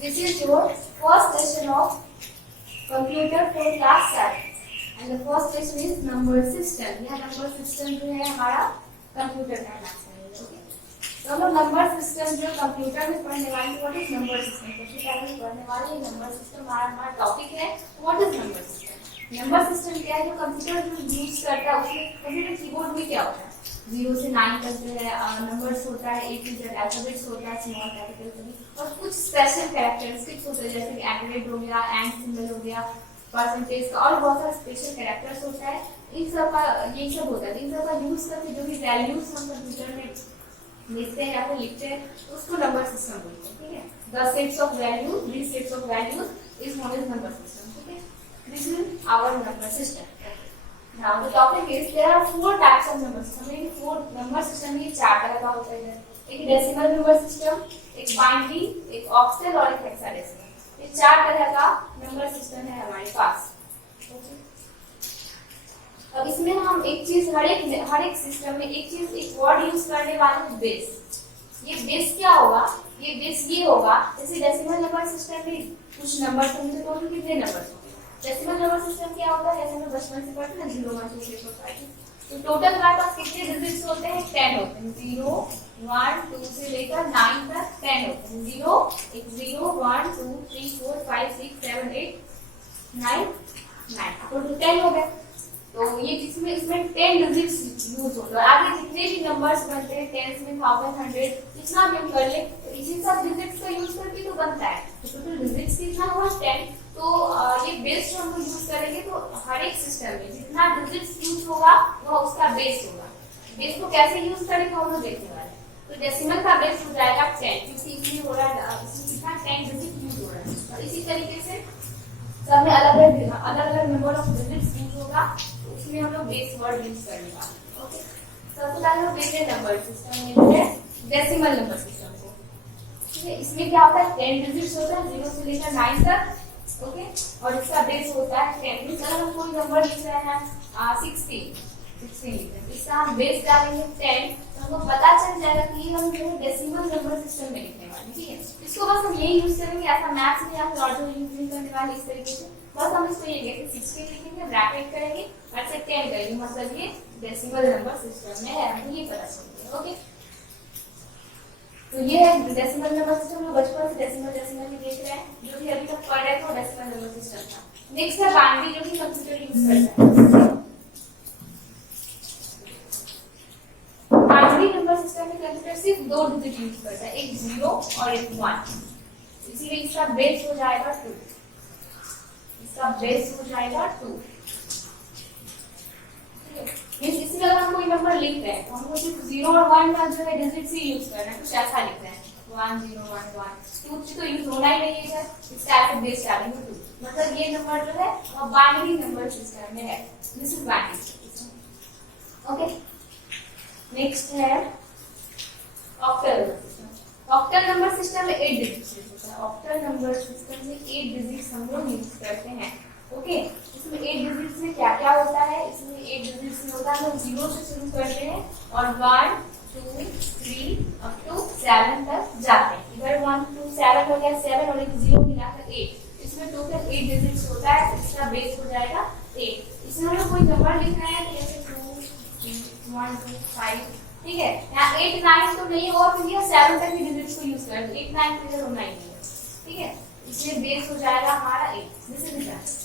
This is your first lesson of computer for class 7 and the first lesson is number system. यह number system जो है हमारा computer का class है. Okay, तो हम लोग नंबर सिस्टम जो कंप्यूटर में पढ़ने वाले व्हाट इज नंबर सिस्टम सबसे पहले पढ़ने वाले नंबर सिस्टम हमारा टॉपिक है. What is number system? Number system क्या है? जो कंप्यूटर जो यूज करता है उसमें कंप्यूटर कीबोर्ड में क्या होता है? 0 से 9 तक जो है नंबर्स होता है, A to Z अल्फाबेट्स होता है, स्मॉल कैपिटल सभी, और कुछ स्पेशल कैरेक्टरिस्टिक्स होते हैं जैसे कि एट हो गया, एंड सिंबल हो गया, परसेंटेज का, और बहुत सारा स्पेशल कैरेक्टर्स होता है. इन सब का यही सब होता है. इन सब का यूज करके जो भी वैल्यूज हम कंप्यूटर में लिखते हैं या फिर लिखते हैं उसको नंबर सिस्टम बोलते हैं. ठीक है, the sets of values, this sets of values is known as number system. ठीक है, this is our number system. Now the topic is there are 4 types of number system. ये 4 number system ये 4 तरह का होता है. एक डेसिमल नंबर सिस्टम, एक बाइनरी, एक ऑक्टल और एक हेक्साडेसिमल. ये 4 तरह का नंबर सिस्टम है हमारे पास. अब इसमें हम एक चीज हर एक सिस्टम में एक चीज एक वर्ड यूज करने वाले हैं, बेस. ये बेस क्या होगा? ये बेस ये होगा जैसे डेसिमल नंबर सिस्टम में कुछ नंबर होंगे तो टोटल कितने नंबर होंगे. डेसिमल नंबर सिस्टम क्या होता है? जैसे हम बचपन से पढ़ते हैं 0 1 2 3 4 5. तो टोटल हमारे पास कितने डिजिट्स होते हैं? 10 होते हैं. 0 1 2 से लेकर 9 तक 10 होते हैं. 0 1 2 3 4 5 6 7 8 9 टोटल 10 हो गए. तो ये इसमें 10 डिजिट्स यूज होता है. आगे जितने भी नंबर्स बनते हैं टेंस में 1000 100 कितना भी हम कर ले इसी सब डिजिट्स का यूज करके तो बनता है. तो टोटल डिजिट्स कितना हुआ? 10. तो ये बेस जो हम लोग यूज करेंगे तो हर एक सिस्टम में जितना डिजिट्स यूज होगा वह उसका बेस होगा. बेस को कैसे यूज करेंगे हम लोग देखने वाले. तो डेसिमल का बेस हो जाएगा 10 क्योंकि इसमें हो रहा है इसमें कितना 10 डिजिट यूज हो रहा है. और इसी तरीके से सब में अलग-अलग नंबर ऑफ डिजिट्स यूज होगा. तो उसमें हम लोग बेस वर्ड यूज करने वाले. ओके, सबसे पहले हम देखते हैं नंबर सिस्टम में है डेसिमल नंबर सिस्टम को. ठीक है, इसमें क्या होता है? 10 डिजिट्स होता है 0 से लेकर 9 तक. ओके, और इसका बेस होता है 10. अगर हम कोई नंबर लिख रहे हैं 16 लिख रहे हैं, इसका हम बेस डालेंगे 10 तो हमको पता चल जाएगा कि हम जो डेसिमल नंबर सिस्टम में लिखने वाले. ठीक है, इसको बस हम यही यूज करेंगे. ऐसा मैथ्स में या फिर और जो यूज नहीं करने वाले इस तरीके से. बस हम इसको ये कहते हैं 16 लिखेंगे, ब्रैकेट करेंगे और से 10 करेंगे, मतलब ये डेसिमल नंबर सिस्टम में है. हमको ये पता चल गया. ओके, तो ये है डेसिमल नंबर सिस्टम. हम बचपन से डेसिमल ही देख रहे हैं. जो भी अभी तक पढ़ रहे थे वो डेसिमल नंबर सिस्टम था. नेक्स्ट है बाइनरी जो कि कंप्यूटर यूज करता है. बाइनरी नंबर सिस्टम में कंप्यूटर सिर्फ 2 डिजिट यूज करता है, एक 0 और एक 1. इसीलिए इसका बेस हो जाएगा 2. इसका बेस हो जाएगा 2. इसमें अगर हम कोई नंबर लिख रहे हैं तो हमको सिर्फ 0 और 1 का जो है डिजिट से यूज करना है. कुछ ऐसा लिख रहे हैं 1 0 1 1 2 तो यूज होना ही नहीं है. इसका ऐसे बेस डालेंगे 2. मतलब ये नंबर जो है वो बाइनरी नंबर सिस्टम में है. This is binary system. Okay, next है octal number system. Octal number system में 8 डिजिट्स होता है. ऑक्टल नंबर सिस्टम में 8 डिजिट्स हम लोग यूज करते हैं. ओके, इसमें 8 डिजिट्स में क्या क्या होता है? इसमें 8 डिजिट्स में होता है हम 0 से शुरू करते हैं और 1 2 3 अप टू 7 तक जाते हैं. इधर 1 2 7 हो गया, 7 और एक 0 मिलाकर 8. इसमें टोटल 8 डिजिट्स होता है. इसका बेस हो जाएगा 8. इसमें हम कोई नंबर लिख रहे हैं तो जैसे 2 3 1 2 5. ठीक है, यहाँ 8 9 तो नहीं होगा क्योंकि हम 7 तक की डिजिट्स को यूज करेंगे. 8 9 तो इधर होना ही नहीं है. ठीक है, इसलिए बेस हो जाएगा हमारा 8. This is it.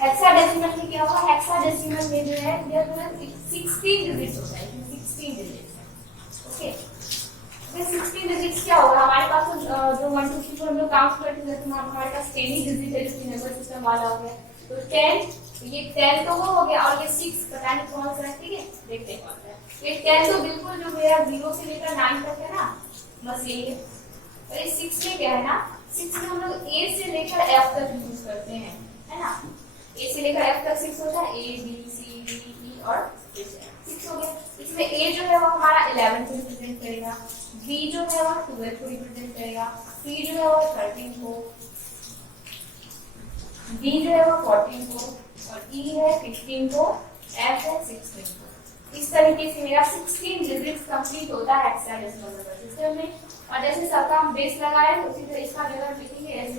हेक्साडेसिमल में क्या होगा? हेक्साडेसिमल में जो है ये 16 डिजिट्स होता है. 16 डिजिट्स है. ओके, ये 16 डिजिट्स क्या होगा? हमारे पास जो 1 2 3 4 हम लोग काउंट करते हैं तो हमारे पास 10 ही डिजिट है जो कि नंबर सिस्टम वाला हो गया. तो 10 ये 10 तो वो हो गया और ये 6 पता नहीं कौन सा है. ठीक है, देखते हैं कौन सा है. ये 10 तो बिल्कुल जो मेरा 0 से लेकर 9 तक है ना, बस यही है. और ये 6 में क्या है ना, 6 में हम लोग A से लेकर F तक यूज करते हैं, है ना. A से लेकर F तक 6 होता है. A B C D E और 6 हो गया. इसमें A जो है वो हमारा 11 को रिप्रेजेंट करेगा, B जो है वो 12 को रिप्रेजेंट करेगा, C जो है वो 13 को, D जो है वो 14 को और E है 15 को, F है 16 को. इस तरीके से मेरा 16 डिजिट्स कंप्लीट होता है हेक्साडेसिमल नंबर सिस्टम में। और जैसे सबका हम बेस लगाए उसी तरह इसका जगह लिखेंगे, ऐसे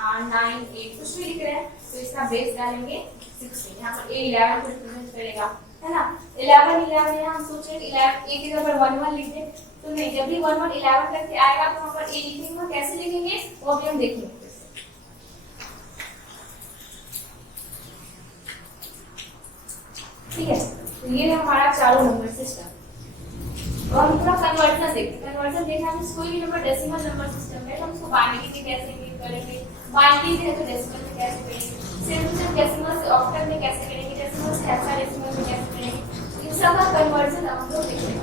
8 9 8 कुछ भी लिख रहे हैं तो इसका बेस डालेंगे 16। यहाँ पर A11 को रिप्रेजेंट करेगा, है ना। 11 11 यहाँ हम सोचे 11 A की जगह 1 1 लिख दें, तो नहीं, जब भी 1 1 11 करके आएगा तो वहाँ पर A लिखेंगे। कैसे लिखेंगे वो भी हम देखेंगे। ठीक है, तो ये हमारा चारों नंबर सिस्टम। और हम थोड़ा कन्वर्जन देखते हैं। कन्वर्जन देखना है कोई भी नंबर डेसिमल नंबर सिस्टम है तो हम उसको बाइनरी में कैसे करेंगे, बाइनरी है तो डेसिमल में कैसे करेंगे, सिर्फ डेसिमल से ऑक्टल में कैसे करेंगे, डेसिमल से हेक्साडेसिमल में कैसे करेंगे, इन सब का कन्वर्जन हम लोग देखेंगे।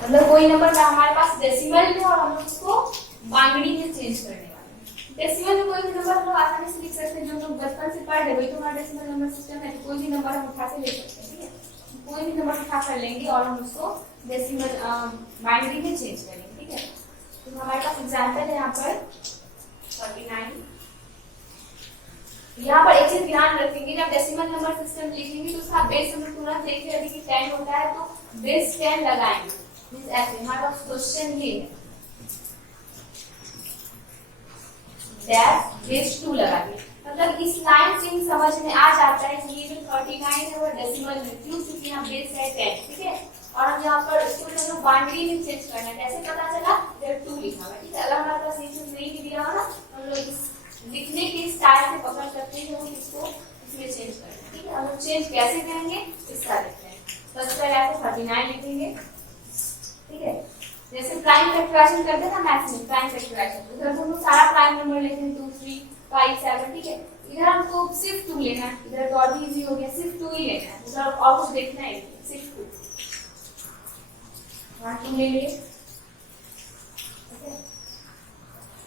मतलब कोई नंबर हमारे पास डेसिमल में और हम उसको बाइनरी में चेंज करने वाले। डेसिमल में कोई भी नंबर हम लोग आसानी से लिख सकते हैं, जो लोग बचपन से पढ़ रहे वही तो हमारा डेसिमल नंबर सिस्टम है। कोई भी नंबर हम उठा के ले सकते हैं, ठीक है, कोई भी नंबर उठा कर लेंगे और हम उसको डेसिमल बाइनरी में चेंज करेंगे। ठीक है, तो हमारे पास एग्जांपल है यहाँ पर 49। यहाँ पर एक चीज ध्यान रखेंगे, जब डेसिमल नंबर सिस्टम लिखेंगे तो उसका बेस हम तुरंत देख रहे हैं कि 10 होता है तो बेस 10 लगाएंगे। मींस ऐसे हमारा क्वेश्चन ये है डैश बेस 2 लगाइए। मतलब इस लाइन से ही समझ में आ जाता है कि ये जो 39 है वो डेसिमल में, क्यों, क्योंकि यहाँ बेस है 10। ठीक है, और हम यहाँ पर इसको हम लोग बाइनरी में चेंज करना है। कैसे पता चला, जब 2 लिखा हुआ। ठीक है, अगर हमारे पास ये चीज नहीं भी दिया हो ना, हम लोग इस लिखने के स्टाइल से पकड़ सकते हैं कि इसको इसमें चेंज करना है। ठीक है, हम लोग चेंज कैसे करेंगे इसका देखते हैं। सबसे पहले ऐसे 39 लिखेंगे। ठीक है, जैसे प्राइम फैक्टराइजेशन करते थे मैथ्स में, प्राइम फैक्टराइजेशन उधर हम लोग सारा प्राइम नंबर लेते हैं 2 3 5 7। ठीक है, इधर हमको सिर्फ 2 लेना है, इधर तो और भी इजी हो गया, सिर्फ 2 ही लेना है, उधर और कुछ देखना है, सिर्फ 2 वहां 2 ले लिए।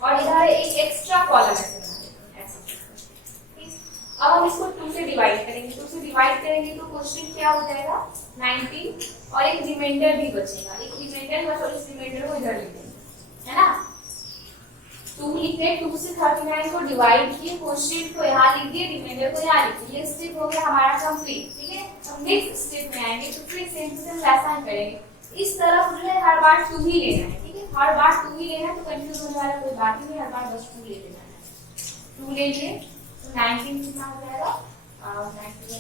और इधर एक एक्स्ट्रा कॉलम ऐसे बना देते हैं ऐसे। अब हम इसको 2 से डिवाइड करेंगे। 2 से डिवाइड करेंगे तो क्वेश्चन क्या हो जाएगा 19 और एक रिमाइंडर भी बचेगा। एक रिमाइंडर बचा, इस रिमाइंडर को इधर लिख देंगे, है ना। 2 लिखे, 2 से 39 को डिवाइड किए, क्वेश्चन को यहाँ लिख दिए, रिमाइंडर को यहाँ लिख दिए। ये स्टेप हो गया हमारा कंप्लीट। ठीक है, हम नेक्स्ट स्टेप में आएंगे तो फिर सेम टू सेम वैसा ही करेंगे। इस तरफ जो है हर बार 2 ही लेना है। ठीक है, हर बार 2 ही लेना है, तो कंफ्यूज होने वाला कोई बात ही नहीं, हर बार बस 2 ले लेना है। 2 ले लिए तो 19 कितना हो जाएगा 19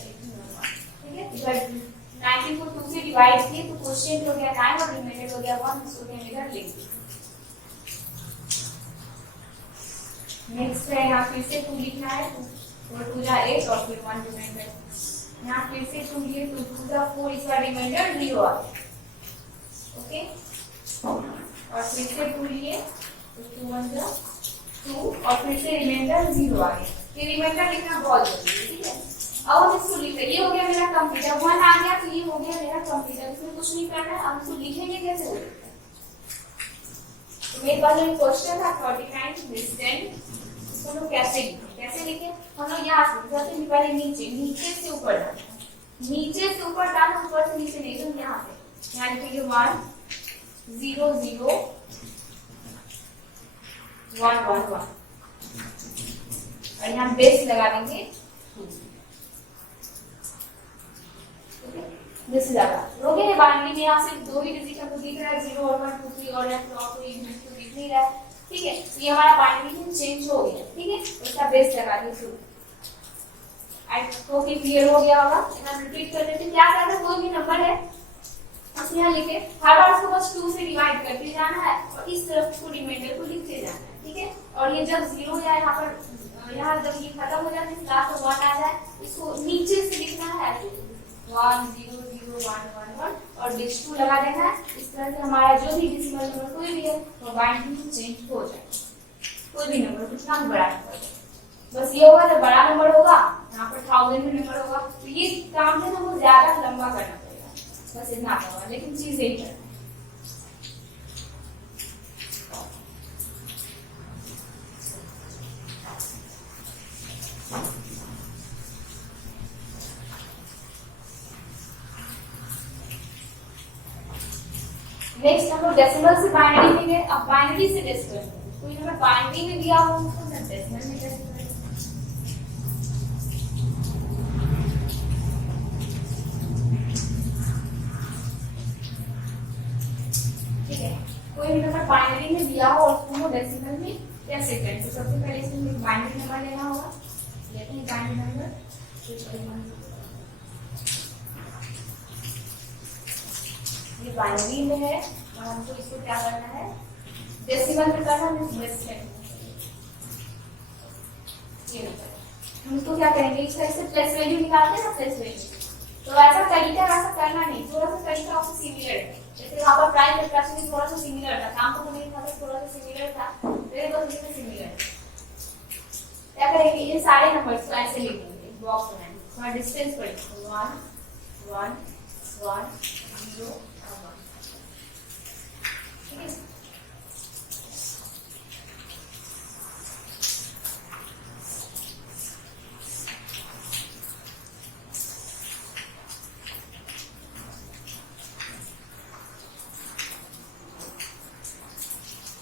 ठीक है, इधर 19 को 2 से डिवाइड किए तो क्वेश्चन हो गया 9 और रिमाइंडर हो गया 1, इसको हम इधर लिख दिए। नेक्स्ट है यहाँ फिर से 2 लिखना है, 2 जा 8 और फिर 1 रिमाइंडर। यहाँ फिर से 2 लिए, 2 जा 4, इसका रिमाइंडर 0 आ गया। ओके, और फिर से 2 लिए तो 2 1 जा 2 और फिर से रिमाइंडर 0 आ गया। ये रिमाइंडर लिखना बहुत जरूरी है। ठीक है, अब हम इसको लिखते हैं, ये हो गया मेरा कंप्लीट। जब 1 आ गया तो ये हो गया मेरा कंप्लीट। इसमें कुछ नहीं करना है, हम इसको लिखेंगे कैसे हो जाता है। तो मेरे पास एक क्वेश्चन था 39 मिस 10, इसको लोग कैसे लिखें, कैसे लिखें हम लोग यहाँ से सबसे पहले नीचे से ऊपर डालना, नीचे से ऊपर डालना, ऊपर से नीचे नहीं, तो यहाँ से यहाँ लिखेंगे 1 0 0 1 1 1 और यहाँ बेस लगा देंगे 2। दिस इज आवर रोगे है बाइनरी में। यहाँ सिर्फ 2 ही डिजिट हमको दिख रहा है, 0 और 1 2 3 और यहाँ तो दिख नहीं रहा है। ठीक है, तो ये हमारा बाइनरी में चेंज हो गया। ठीक है, इसका बेस लगा दिए 2। आई होप ये क्लियर हो गया होगा। हम रिपीट कर देते हैं, क्या करना है, कोई भी नंबर है उसमें यहाँ लिखे, हर बार उसको बस 2 से डिवाइड करते जाना है और इस तरफ को रिमाइंडर को लिखते जाना है। ठीक है, और ये जब 0 या यहाँ पर यहाँ जब ये खत्म हो जाए लास्ट 1 आ जाए, इसको नीचे से लिखना है 1 0 0 1 1 1 और बेस 2 लगा देना है। इस तरह से हमारा जो भी डेसिमल नंबर कोई भी है वो बाइनरी में चेंज हो जाए। कोई भी नंबर कितना बड़ा नंबर, बस ये होगा जब बड़ा नंबर होगा, यहाँ पर 1000 में नंबर होगा, तो ये काम है ना वो ज्यादा लंबा करना पड़ेगा, बस इतना होगा, लेकिन चीज यही है। नेक्स्ट हम लोग डेसिमल से बाइनरी में गए, अब बाइनरी से डेसिमल। कोई नंबर बाइनरी में दिया हो तो डेसिमल में कैसे करें। ठीक है, कोई भी नंबर बाइनरी में दिया हो और उसको डेसिमल में या सेकंड, तो सबसे पहले इसमें बाइनरी नंबर लेना होगा। लेते हैं बाइनरी नंबर, ये बाइनरी में है और हमको इसको क्या करना है, डेसिमल में करना है। ये हम इसको क्या करेंगे, इस तरह से प्लस वैल्यू निकालते हैं ना, प्लस वैल्यू। तो ऐसा तरीका वैसा करना नहीं, थोड़ा सा तरीका आपको सिमिलर है। जैसे वहाँ पर प्राइम फ्रैक्शन में थोड़ा सा सिमिलर था, काम को नहीं था, थोड़ा सा सिमिलर था, मेरे पास इसमें सिमिलर है। क्या करेंगे, ये सारे नंबर्स को ऐसे लिख देंगे, बॉक्स बनाएंगे, थोड़ा डिस्टेंस पड़ेगा, 1 1 1 0 1, ठीक है।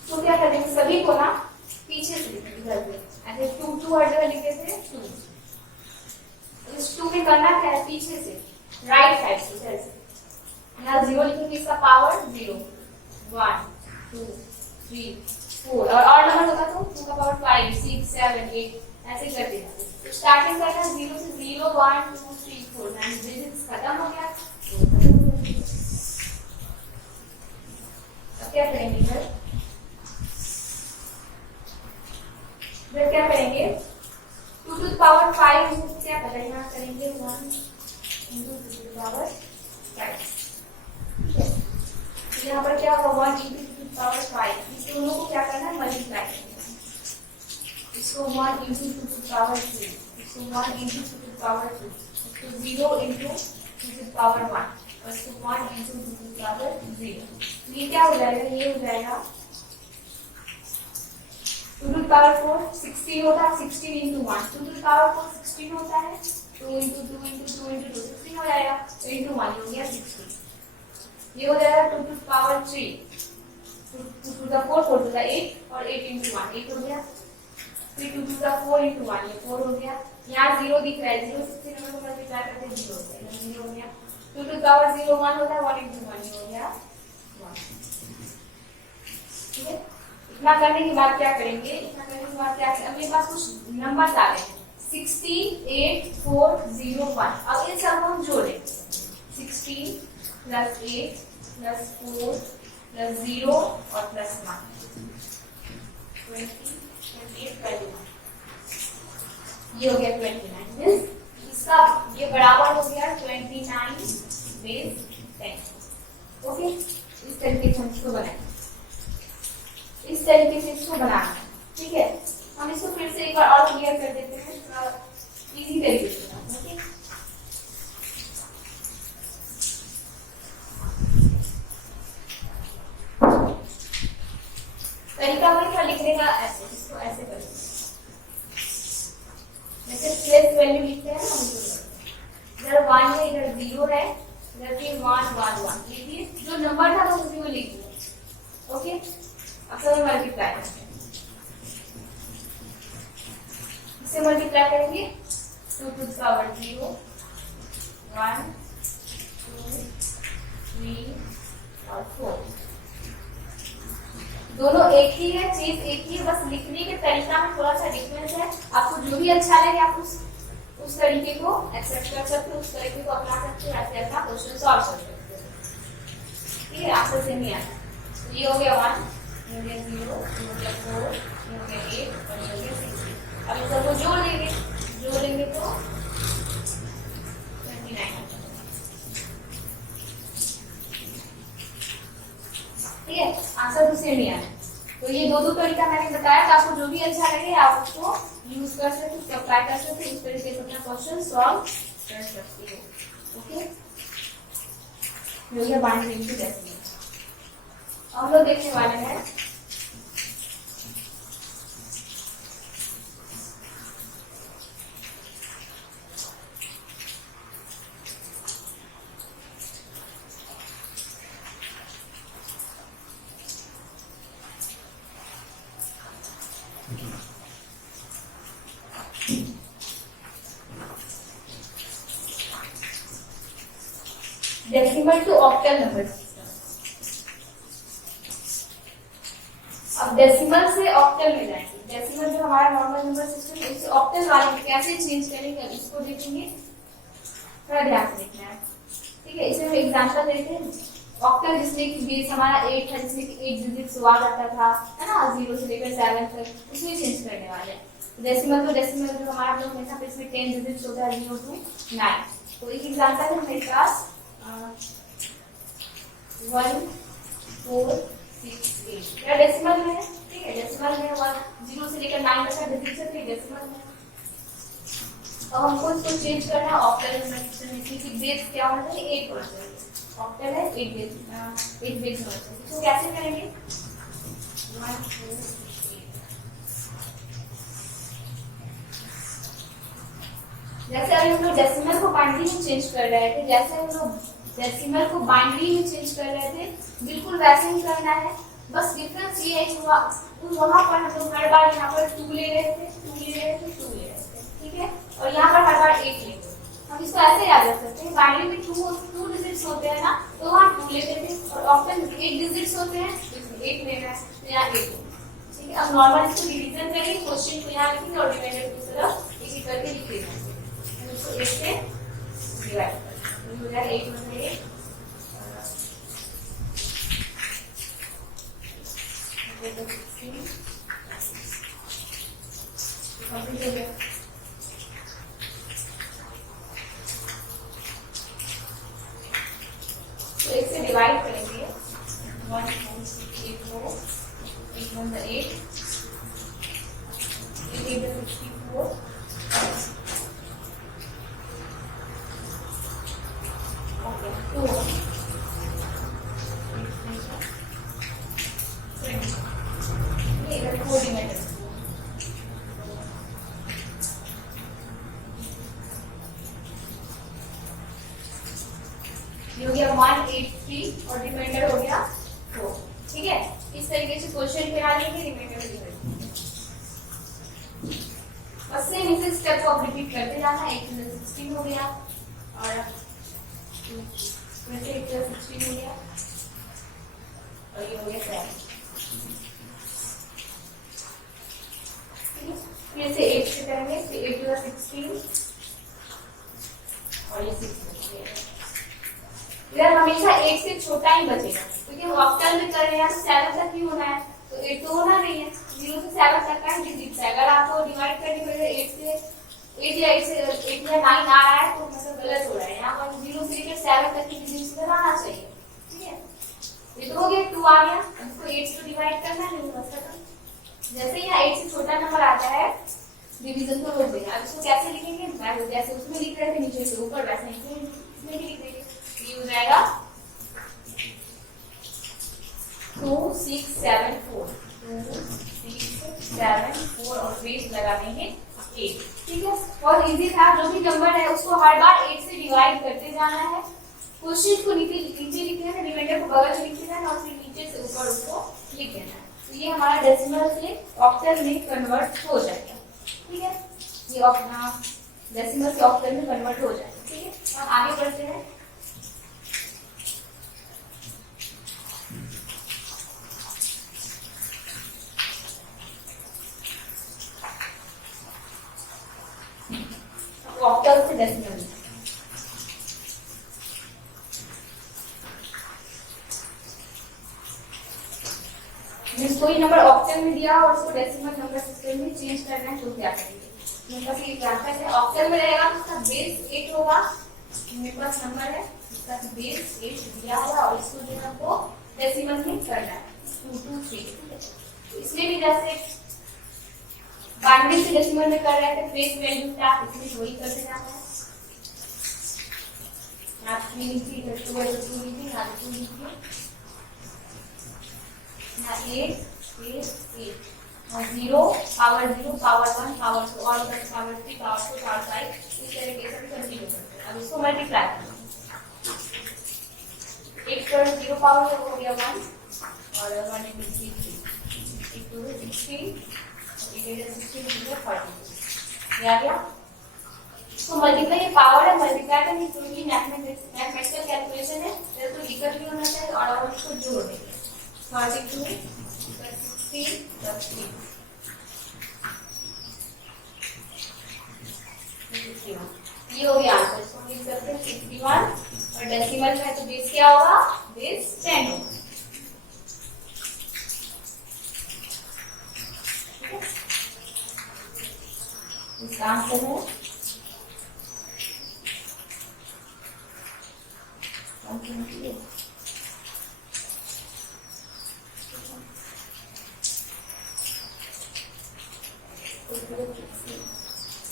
तो क्या करेंगे, सभी को ना पीछे से लिखेंगे, ऐसे 2 2 हर जगह लिखे थे 2। इस 2 में करना क्या है, पीछे से राइट साइड से ऐसे यहाँ 0 लिखेंगे, इसका पावर 0 1 2 3 4 और नंबर होता तो 2 का पावर 5 6 7 8 ऐसे करते हैं। तो स्टार्टिंग करना 0 से 0 1 2 3 4 9 डिजिट्स खत्म हो गया। अब क्या करेंगे इधर, फिर क्या करेंगे, 2 to the power 5 क्या बदलना करेंगे, 1 into 2 to the power 5, ठीक है। तो यहाँ पर क्या होगा, 1 into 2 to the power 5, इस दोनों को क्या करना है, मल्टीप्लाई करना है। इसको 1 into 2 to the power 3, इसको 1 into 2 to the power 2, इसको 0 into 2 to the power 1 और इसको 1 into 2 to the power 0। ये क्या हो जाएगा, ये हो जाएगा 2 to the power 4 16 होता है, 16 into 1 2 to the power 4 16 होता है, 2 into 2 into 2 into 2 16 हो जाएगा, into 1 हो गया 16। ये हो जाएगा 2 to the power 3 2 to the 4 4 to the 8 और 8 into 1 8 हो गया, फिर 2 to the 4 into 1 ये 4 हो गया। यहाँ 0 दिख रहा है, 0 16 नंबर को मल्टीप्लाई करते हैं 0 हो जाएगा, 0 हो गया। 2 to the power 0 1 होता है, 1 into 1 ये हो गया 1, ठीक है। इतना करने के बाद क्या करेंगे, इतना करने के बाद क्या करेंगे, अब मेरे पास कुछ नंबर्स आ गए 16 8 4 0 1। अब इन सब को हम जोड़ें, 16 प्लस 8 प्लस 4 प्लस 0 और प्लस 1 20 28 21, ये हो गया 29 मींस इसका ये बराबर हो गया 29 बेस 10। ओके, इस तरीके से हम इसको बनाएंगे, इस तरीके से इसको बनाना है, ठीक है। हम इसको फिर से एक बार और क्लियर कर देते हैं, थोड़ा इजी तरीके से। ओके, तरीका वही था लिखने का, ऐसे इसको ऐसे करेंगे, जैसे प्लेस वैल्यू लिखते हैं ना, इधर 1 है, इधर 0 है, इधर फिर 1 1 1 लिखिए, जो नंबर था वो उसी को लिख दिया। ओके, अब सब मल्टीप्लाई करेंगे, इसे मल्टीप्लाई करेंगे 2 to the power 0 1 2 3 और 4, दोनों एक ही है, चीज एक ही है, बस लिखने के तरीका में थोड़ा सा डिफरेंस है। आपको जो भी अच्छा लगे आप उस तरीके को एक्सेप्ट कर सकते हो, उस तरीके को अपना सकते हो, ऐसे अपना क्वेश्चन सॉल्व कर सकते हो, ठीक है। आंसर से नहीं आता, तो ये हो गया 1 ये हो गया 0 ये हो गया 4 ये हो गया 8 और ये हो गया 6। अब इन सबको जोड़ देंगे तो 29, ठीक है। आंसर तो सेम ही आया। तो ये दो तरीका मैंने बताया, तो आपको जो भी अच्छा लगे आप उसको यूज कर सकते, अप्लाई कर सकते, इस तरीके से अपना क्वेश्चन सॉल्व कर सकते हो। ओके, ये बाइनरी की डेफिनेशन हम लोग देखने वाले हैं। Decimal to octal number system. अब डेसिमल से ऑक्टल में जाएंगे। डेसिमल जो हमारा नॉर्मल नंबर सिस्टम है इसे ऑक्टल वाले में कैसे चेंज करेंगे इसको देखेंगे, थोड़ा ध्यान से देखना है। ठीक है, इसमें हम एग्जांपल देते हैं। ऑक्टल जिसमें कि बेस हमारा 8 था, जिसमें कि 8 डिजिट्स हुआ करता था, है ना, 0 से लेकर 7 तक, उसमें चेंज करने वाले हैं। डेसिमल तो डेसिमल जो हमारा जो हमेशा पे इसमें 10 डिजिट्स होता है 0 to 9। तो एक एग्जांपल है मेरे पास 1 4 6 8, यह डेसिमल में है। ठीक है, डेसिमल में 0 से लेकर 9 तक डिजिट्स है, तो डेसिमल में। अब हमको इसको चेंज करना है ऑक्टल नंबर सिस्टम में, क्योंकि बेस क्या होना चाहिए, 8 होना चाहिए। ऑक्टल है 8 बेस होना चाहिए। इसको कैसे करेंगे, 1 4 6 8। जैसे अभी हम लोग डेसिमल को बाइनरी में चेंज कर रहे थे, जैसे हम लोग डेसिमल को बाइनरी में चेंज कर रहे थे, बिल्कुल वैसे ही करना है। बस डिफरेंस ये है कि वहाँ पर हम लोग हर बार यहाँ पर 2 ले रहे थे, 2 ले रहे थे, 2 ले रहे थे। ठीक है, और यहाँ पर हर बार 8 लेते। हम इसको ऐसे याद रख सकते हैं, बाइनरी में 2 डिजिट्स होते हैं ना, तो वहाँ 2 लेते थे, और ऑक्टल में 8 डिजिट्स होते हैं, इसमें 8 लेना है, तो यहाँ 8। ठीक है, अब नॉर्मल इसको डिवीजन करेंगे, क्वेश्चन को यहाँ लिखेंगे और रिमाइंडर की तरफ एक एक करके लिख देंगे। इसको 8 से डिवाइड करें, हो जाएगा 8 में 8 कंप्लीट हो गया। तो 8 से डिवाइड करेंगे, 1 4 6 8 4, 8 1 8, 8 8 64, ओके 2 ये इधर कोऑर्डिनेट हो गया 183 और रिमाइंडर हो गया 4। ठीक है, इस तरीके से क्वेश्चन पे आ लेंगे, रिमाइंडर भी करेंगे। बस सेम इसी स्टेप को आप रिपीट करते जाना। 8 16 हो गया और 16 हो गया और ये हो गया 7। फिर से 8 से करेंगे, फिर 8 to 16 और ये 6 बचेगा। इधर हमेशा 8 से छोटा ही बचेगा, क्योंकि हम ऑक्टल में कर रहे हैं तो 7 तक ही होना है, तो 8 तो होना नहीं है। 0 से 7 तक का डिजिट है, अगर आपको डिवाइड करने के लिए 8 या 8 या 9 आ रहा है तो मतलब गलत हो रहा है। यहाँ पर 0 से लेकर 7 तक की डिजिट्स इधर आना चाहिए। ठीक है, ये तो हो गया, 2 आ गया, इसको 8 से डिवाइड करना है, बस खत्म। जैसे यहाँ 8 से छोटा नंबर आता है, डिवीजन को रोक देना। अब इसको कैसे लिखेंगे, जैसे उसमें लिख रहे थे नीचे से ऊपर, वैसे इसमें भी लिख देंगे। ये हो जाएगा 2 6 7 4, 2 6 7 4 और बेस लगा देंगे 8। ठीक है, बहुत इजी था। जो भी नंबर है उसको हर बार 8 से डिवाइड करते जाना है। क्वेश्चन को नीचे लिख देना, रिमाइंडर को बगल में लिख देना और फिर नीचे से ऊपर उसको लिख देना है। तो ये हमारा डेसिमल से ऑक्टल में कन्वर्ट हो जाएगा। ठीक है, ये डेसिमल से ऑक्टल में कन्वर्ट हो जाएगा। ठीक है, और आगे बढ़ते हैं। ऑक्टल से डेसिमल, कोई नंबर ऑक्टल में दिया और उसको डेसिमल नंबर सिस्टम में चेंज करना है तो क्या करेंगे। मेरे पास एक एग्जांपल है, ऑक्टल में रहेगा तो उसका बेस 8 होगा। मेरे पास नंबर है इसका बेस 8 दिया हुआ और इसको जो हमको डेसिमल में करना है 2 2 3। तो इसमें भी जैसे बाइनरी से डेसिमल में कर रहे थे, बेस वैल्यू क्या इसमें वही करते जाना है। आप 3 लीजिए, इधर 2 है तो 2 लीजिए, यहाँ 2 लीजिए, यहाँ 8 8 और 0 पावर 0 पावर 1 पावर 2 और उधर पावर 3 पावर 4 पावर 5, इस तरीके से कंटिन्यू करते हैं। अब इसको मल्टीप्लाई करना, 8 पर 0 पावर हो गया 1 और 1 into 3 3 2 16 16 40 ये आ गया। इसको मल्टीप्लाई, ये पावर है, मल्टीप्लाई करनी थोड़ी मैथमेटिकल कैलकुलेशन है, तो लिखकर भी होना चाहिए और उसको जोड़ देंगे। 32 plus 16 plus 3 ये हो गया आंसर। इसको लिख सकते हैं 61 और डेसिमल में तो बेस क्या होगा, बेस 10 होगा। इसका आंसर है 128।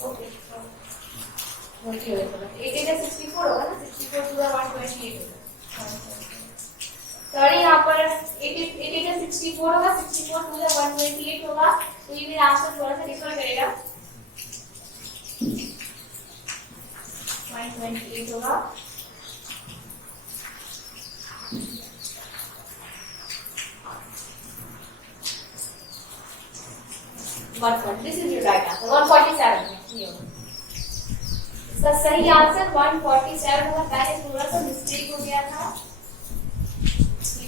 ओके 64 होगा ना, 64 टू द 128 होगा। सॉरी यहाँ पर 64 होगा, 64 टू द 128 होगा, तो ये मेरा आंसर थोड़ा सा डिफर करेगा, 128 होगा। This is your right answer 147 ये होगा। इसका सही आंसर 147 होगा। पहले थोड़ा सा मिस्टेक हो गया था,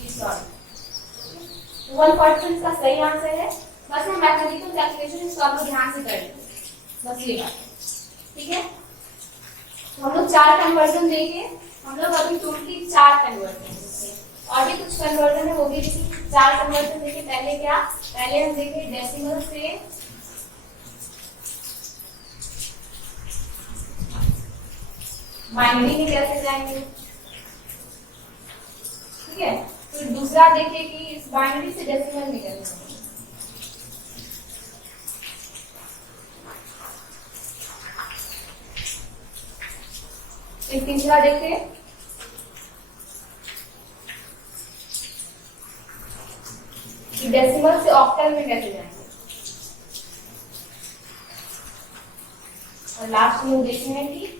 सॉरी। 147 इसका सही आंसर है। बस हम मैथमेटिकल कैलकुलेशन इसको आप लोग ध्यान से कर लेंगे, बस ये बात, ठीक है। तो हम लोग 4 कन्वर्जन देंगे, हम लोग अभी टोटली 4 कन्वर्जन और भी कुछ कन्वर्जन है वो भी देखिए। 4 कन्वर्जन देखिए। पहले क्या, पहले हम देखेंगे डेसिमल से बाइनरी में कैसे जाएंगे, ठीक है। फिर दूसरा देखिए कि इस बाइनरी से डेसिमल में कैसे जाएंगे। फिर तीसरा देखिए कि डेसिमल से ऑक्टल में कैसे जाएंगे। और लास्ट में देखते हैं कि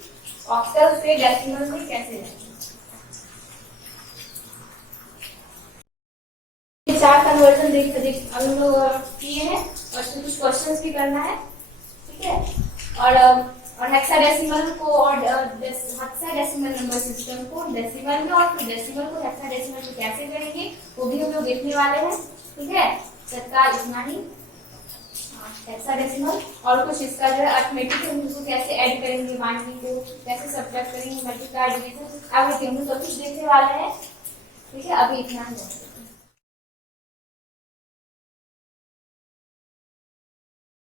ऑक्टल से डेसिमल में कैसे जाएंगे। 4 कन्वर्जन देख हम लोग किए हैं और इसमें कुछ क्वेश्चंस भी करना है, ठीक है। और हेक्साडेसिमल को और हेक्साडेसिमल नंबर सिस्टम को डेसिमल में और फिर डेसिमल को हेक्साडेसिमल में कैसे करेंगे वो भी हम लोग देखने वाले हैं, ठीक है। तत्काल इतना ही हेक्साडेसिमल और कुछ इसका जो है अरिथमेटिक है, उसको कैसे ऐड करेंगे, बाइनरी को कैसे सब्ट्रैक्ट करेंगे, मल्टीप्लाई डिवीजन एवरीथिंग हम सब कुछ देखने वाले हैं, ठीक है। अभी इतना ही